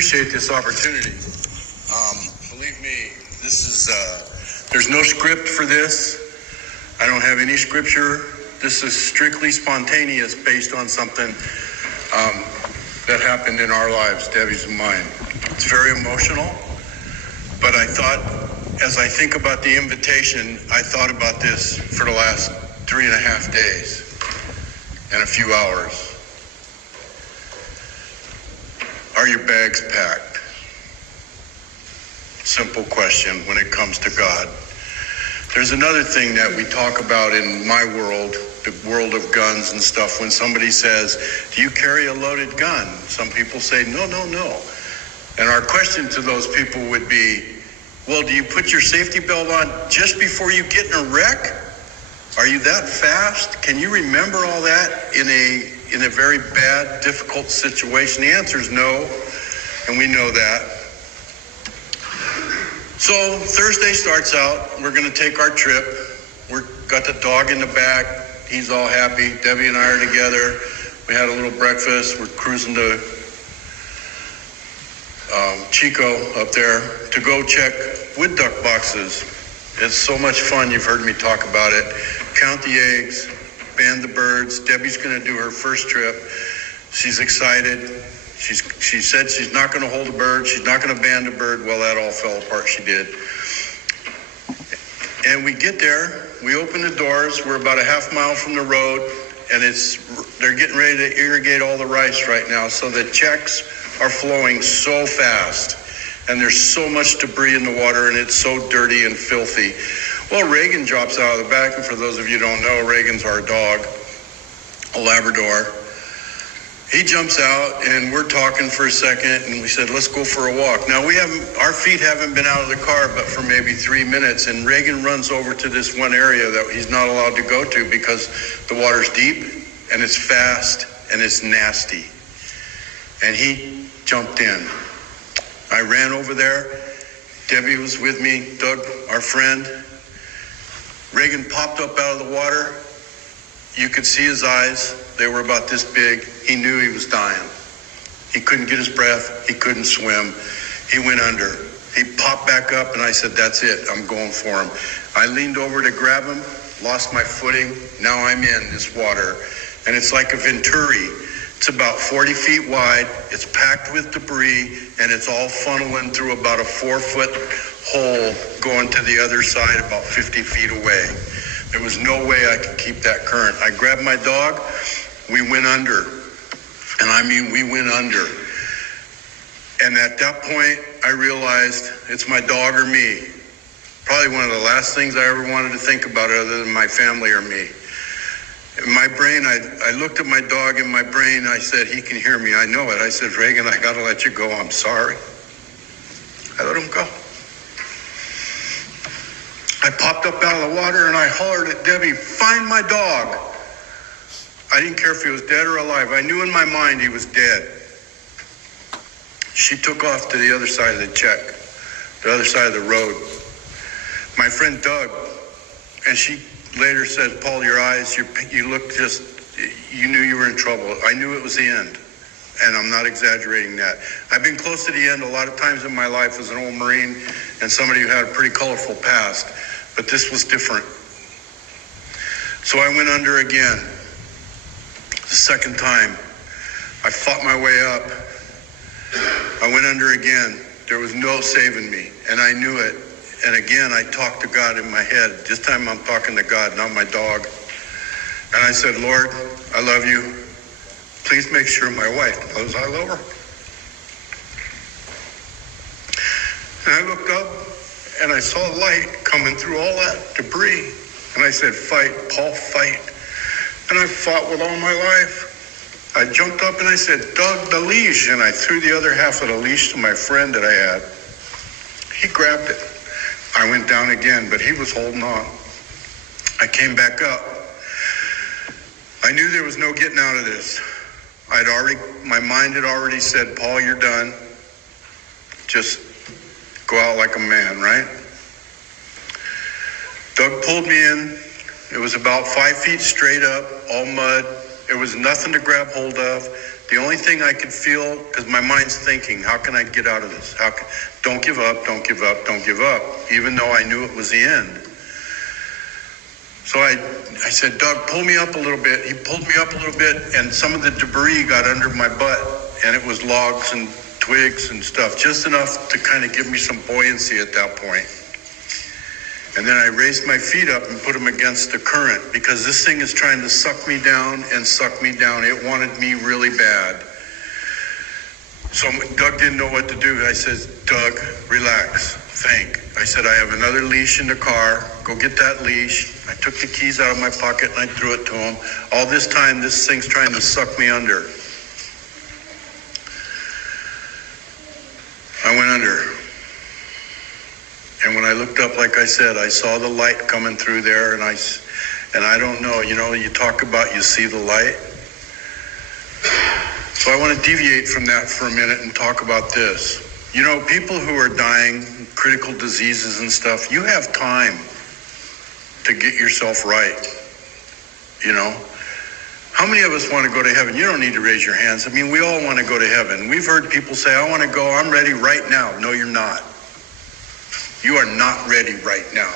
appreciate this opportunity. Believe me, this is, there's no script for this. I don't have any scripture. This is strictly spontaneous based on something that happened in our lives, Debbie's and mine. It's very emotional, but I thought, as I think about the invitation, I thought about this for the last 3.5 days and a few hours. Are your bags packed? Simple question when it comes to God. There's another thing that we talk about in my world, the world of guns and stuff. When somebody says, do you carry a loaded gun? Some people say, no. And our question to those people would be, well, do you put your safety belt on just before you get in a wreck? Are you that fast? Can you remember all that in a very bad, difficult situation? The answer is no, and we know that. So Thursday starts out. We're going to take our trip. We've got the dog in the back. He's all happy. Debbie and I are together. We had a little breakfast. We're cruising to Chico up there to go check wood duck boxes. It's so much fun. You've heard me talk about it. Count the eggs, band the birds. Debbie's going to do her first trip. She's excited. She said she's not going to hold a bird. She's not going to band a bird. Well, that all fell apart. She did. And we get there. We open the doors. We're about a half mile from the road, and they're getting ready to irrigate all the rice right now. So the checks are flowing so fast, and there's so much debris in the water, and it's so dirty and filthy. Well, Reagan drops out of the back, and for those of you who don't know, Reagan's our dog, a Labrador. He jumps out, and we're talking for a second, and we said, let's go for a walk. Now, our feet haven't been out of the car but for maybe 3 minutes, and Reagan runs over to this one area that he's not allowed to go to because the water's deep, and it's fast, and it's nasty. And he jumped in. I ran over there. Debbie was with me, Doug, our friend. Reagan popped up out of the water. You could see his eyes. They were about this big. He knew he was dying. He couldn't get his breath. He couldn't swim. He went under. He popped back up, and I said, that's it. I'm going for him. I leaned over to grab him, lost my footing. Now I'm in this water, and it's like a Venturi. It's about 40 feet wide. It's packed with debris, and it's all funneling through about a 4-foot hole going to the other side about 50 feet away. There was no way I could keep that current. I grabbed my dog. We went under. And I mean, we went under. And at that point, I realized it's my dog or me. Probably one of the last things I ever wanted to think about other than my family or me. In my brain, I looked at my dog in my brain. I said, he can hear me. I know it. I said, Reagan, I got to let you go. I'm sorry. I let him go. I popped up out of the water and I hollered at Debbie, find my dog. I didn't care if he was dead or alive. I knew in my mind he was dead. She took off to the other side of the check, the other side of the road. My friend Doug, and she later said, Paul, your eyes, you look just, you knew you were in trouble. I knew it was the end, and I'm not exaggerating that. I've been close to the end a lot of times in my life as an old Marine and somebody who had a pretty colorful past, but this was different. So I went under again. The second time, I fought my way up. I went under again. There was no saving me, and I knew it. And again, I talked to God in my head. This time I'm talking to God, not my dog. And I said, Lord, I love you. Please make sure my wife knows I love her. And I looked up, and I saw light coming through all that debris. And I said, fight, Paul, fight. And I fought with all my life. I jumped up and I said, Doug, the leash. And I threw the other half of the leash to my friend that I had. He grabbed it. I went down again, but he was holding on. I came back up. I knew there was no getting out of this. My mind had already said, Paul, you're done. Just go out like a man, right? Doug pulled me in. It was about 5 feet straight up, all mud. There was nothing to grab hold of. The only thing I could feel, because my mind's thinking, how can I get out of this? Don't give up, don't give up, don't give up, even though I knew it was the end. So I said, Doug, pull me up a little bit. He pulled me up a little bit, and some of the debris got under my butt, and it was logs and twigs and stuff, just enough to kind of give me some buoyancy at that point. And then I raised my feet up and put them against the current, because this thing is trying to suck me down and suck me down. It wanted me really bad. So Doug didn't know what to do. I said, Doug, relax, think. I said, I have another leash in the car. Go get that leash. I took the keys out of my pocket and I threw it to him. All this time, this thing's trying to suck me under. I went under. And when I looked up, like I said, I saw the light coming through there, and I don't know, you talk about you see the light. So I want to deviate from that for a minute and talk about this. People who are dying, critical diseases and stuff, you have time to get yourself right. How many of us want to go to heaven? You don't need to raise your hands. I mean, we all want to go to heaven. We've heard people say, I want to go, I'm ready right now. No, you're not. You are not ready right now.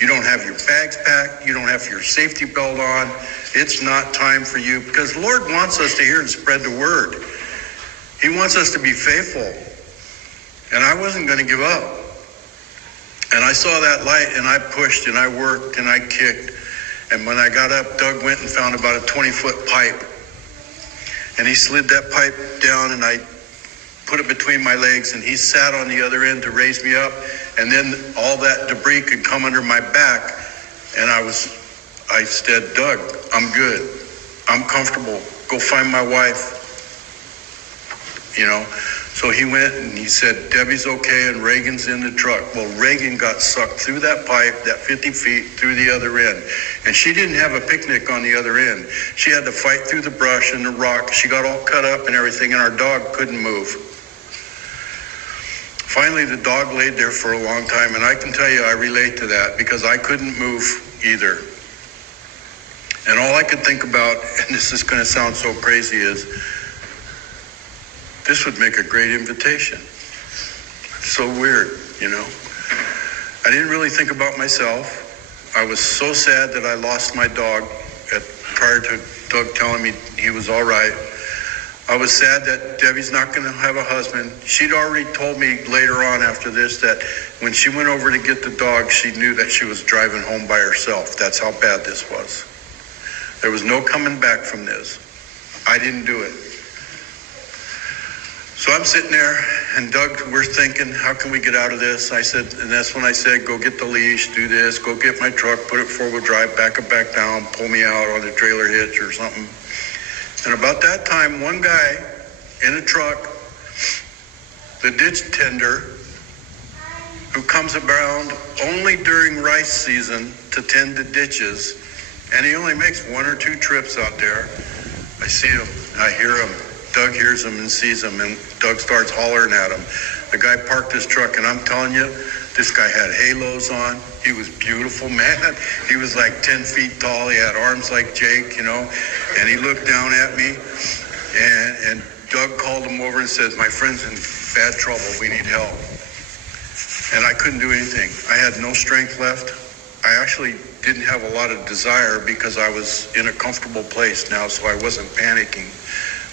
You don't have your bags packed. You don't have your safety belt on. It's not time for you, because the Lord wants us to hear and spread the word. He wants us to be faithful. And I wasn't going to give up. And I saw that light, and I pushed, and I worked, and I kicked. And when I got up, Doug went and found about a 20-foot pipe. And he slid that pipe down, and I put it between my legs, and he sat on the other end to raise me up. And then all that debris could come under my back. And I said, Doug, I'm good. I'm comfortable. Go find my wife. So he went and he said, Debbie's okay and Reagan's in the truck. Well, Reagan got sucked through that pipe, that 50 feet, through the other end. And she didn't have a picnic on the other end. She had to fight through the brush and the rock. She got all cut up and everything, and our dog couldn't move. Finally, the dog laid there for a long time, and I can tell you I relate to that, because I couldn't move either. And all I could think about, and this is going to sound so crazy, is this would make a great invitation. It's so weird, I didn't really think about myself. I was so sad that I lost my dog prior to Doug telling me he was all right. I was sad that Debbie's not going to have a husband. She'd already told me later on after this that when she went over to get the dog, she knew that she was driving home by herself. That's how bad this was. There was no coming back from this. I didn't do it. So I'm sitting there, and Doug, we're thinking, how can we get out of this? I said, and that's when I said, go get the leash, do this, go get my truck, put it four-wheel drive, back it back down, pull me out on the trailer hitch or something. And about that time, one guy in a truck, the ditch tender, who comes around only during rice season to tend the ditches, and he only makes one or two trips out there. I see him, I hear him. Doug hears him and sees him, and Doug starts hollering at him. The guy parked his truck, and I'm telling you, this guy had halos on. He was beautiful, man. He was like 10 feet tall. He had arms like Jake, and he looked down at me, and Doug called him over and said, my friend's in bad trouble. We need help. And I couldn't do anything. I had no strength left. I actually didn't have a lot of desire, because I was in a comfortable place now, so I wasn't panicking,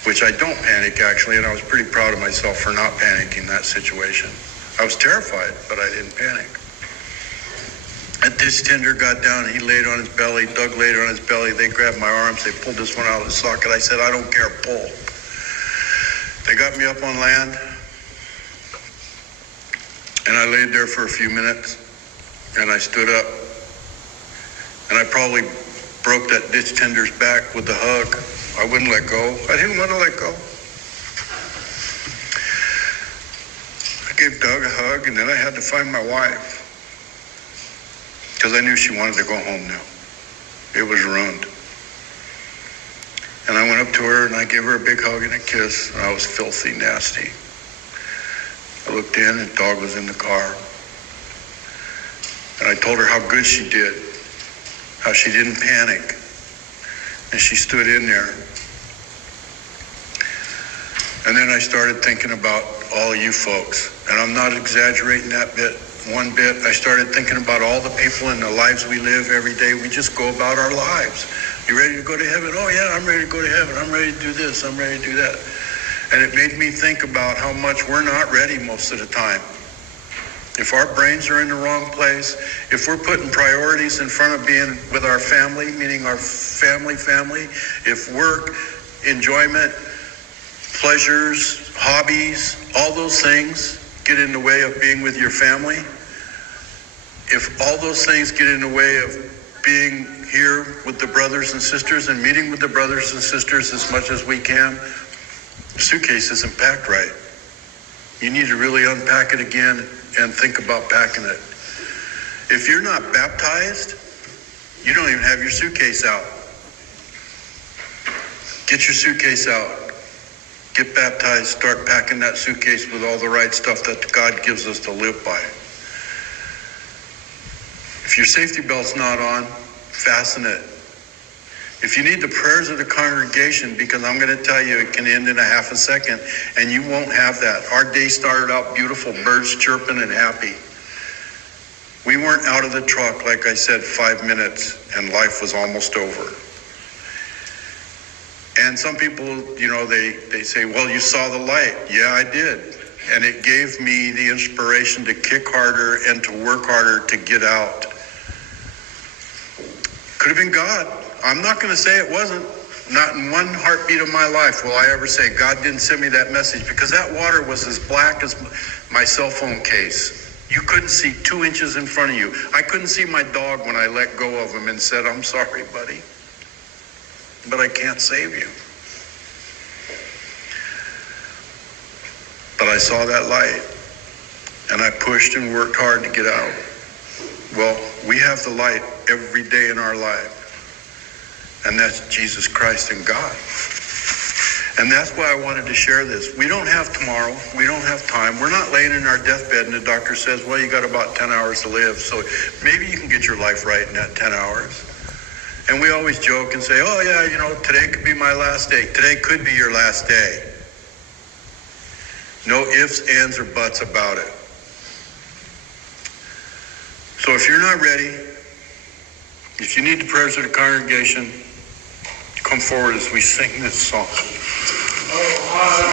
which I don't panic, actually, and I was pretty proud of myself for not panicking that situation. I was terrified, but I didn't panic. A ditch tender got down, and he laid on his belly. Doug laid on his belly. They grabbed my arms. They pulled this one out of the socket. I said, I don't care, pull. They got me up on land, and I laid there for a few minutes, and I stood up, and I probably broke that ditch tender's back with the hug. I wouldn't let go. I didn't want to let go. I gave Doug a hug, and then I had to find my wife, because I knew she wanted to go home now. It was ruined. And I went up to her, and I gave her a big hug and a kiss, and I was filthy nasty. I looked in, and Dog was in the car. And I told her how good she did, how she didn't panic. And she stood in there. And then I started thinking about all you folks. And I'm not exaggerating that one bit. I started thinking about all the people in the lives we live every day. We just go about our lives. You ready to go to heaven? Oh yeah, I'm ready to go to heaven. I'm ready to do this. I'm ready to do that. And it made me think about how much we're not ready most of the time. If our brains are in the wrong place, if we're putting priorities in front of being with our family, meaning our family, if work, enjoyment, pleasures, hobbies, all those things get in the way of being with your family, if all those things get in the way of being here with the brothers and sisters and meeting with the brothers and sisters as much as we can, the suitcase isn't packed right. You need to really unpack it again and think about packing it. If you're not baptized, you don't even have your suitcase out. Get your suitcase out. Get baptized, start packing that suitcase with all the right stuff that God gives us to live by. If your safety belt's not on, fasten it. If you need the prayers of the congregation, because I'm going to tell you it can end in a half a second, and you won't have that. Our day started out beautiful, birds chirping and happy. We weren't out of the truck, like I said, 5 minutes, and life was almost over. And some people, they say, well, you saw the light. Yeah, I did. And it gave me the inspiration to kick harder and to work harder to get out. Could have been God. I'm not going to say it wasn't. Not in one heartbeat of my life will I ever say God didn't send me that message, because that water was as black as my cell phone case. You couldn't see 2 inches in front of you. I couldn't see my dog when I let go of him and said, I'm sorry, buddy, but I can't save you. But I saw that light, and I pushed and worked hard to get out. Well, we have the light every day in our life, and that's Jesus Christ and God. And that's why I wanted to share this. We don't have tomorrow. We don't have time. We're not laying in our deathbed and the doctor says, well, you got about 10 hours to live, so maybe you can get your life right in that 10 hours. And we always joke and say, oh yeah, today could be my last day. Today could be your last day. No ifs, ands, or buts about it. So if you're not ready, if you need the prayers of the congregation, come forward as we sing this song.